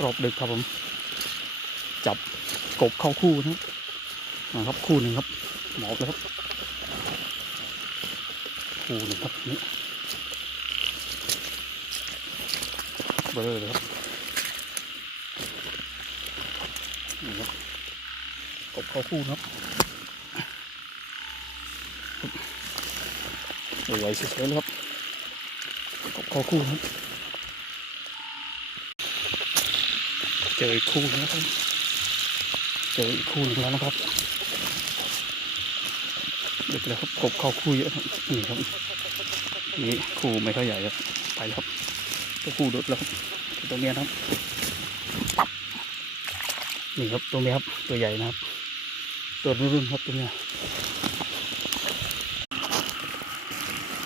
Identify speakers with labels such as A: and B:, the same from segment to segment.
A: รอบดึกครับผม จับกบเข้าคู่นะครับนะครับคู่หนึ่งครับ หมอบเลยครับ คู่หนึ่งครับนี่เบลอเลยครับนี่ครับกบเข้าคู่นะครับใหญ่ๆสวยๆเลยครับกบเข้าคู่นะครับ จออีกคู่หนึงนะครับเจออีกคู่หนึงแล้วนะครับเด็กแล้วครับกบเข้าคู่เยอะครับนี่ครับนี่คู่ไม่ค่อยใหญ่ครับไปแล้วครับตัวคู่โดดแล้วครับตัวเมียครับปั๊บนี่ครับตัวเมียครับตัวใหญ่นะครับ ตัวรุ่นๆครับตัวเมีย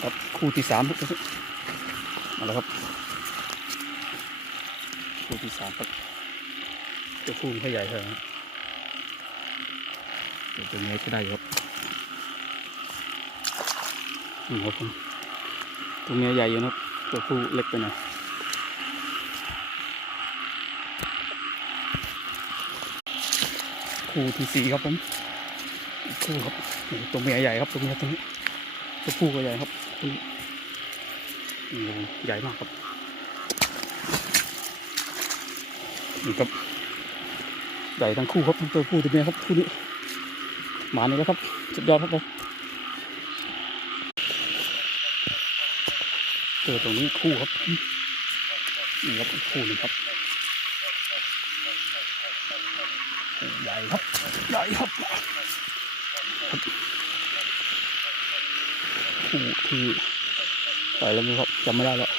A: ครับคู่ที่สามครับมาแล้วครับคู่ที่สามครับ ตัวผู้ไม่ค่อยใหญ่เท่าไหร่ครับตัวตัวนี้ใช้ได้ยู่ครับนี่ครับผมตัวเมียใหญ่อยู่นะครับตัวผู้เล็กไปหน่อยคู่ที่สี่ครับผมคู่ครับตัวเมียใหญ่ครับตัวเมียตัวนี้ตัวผู้ก็ใหญ่ครับตัวนี้ใหญ่มากครับนี่ครับ ใหญ่ทั้งคู่ครับทั้งตัวผู้ตัวเมียครับคู่นี้หมานี่แล้วครับสุดยอดครับผมเจอตรงนี้คู่ครับนี่ครับคู่นึงครับใหญ่ครับใหญ่ครับคู่ที่ไปแล้วมั้ครับจำไม่ได้แล้ว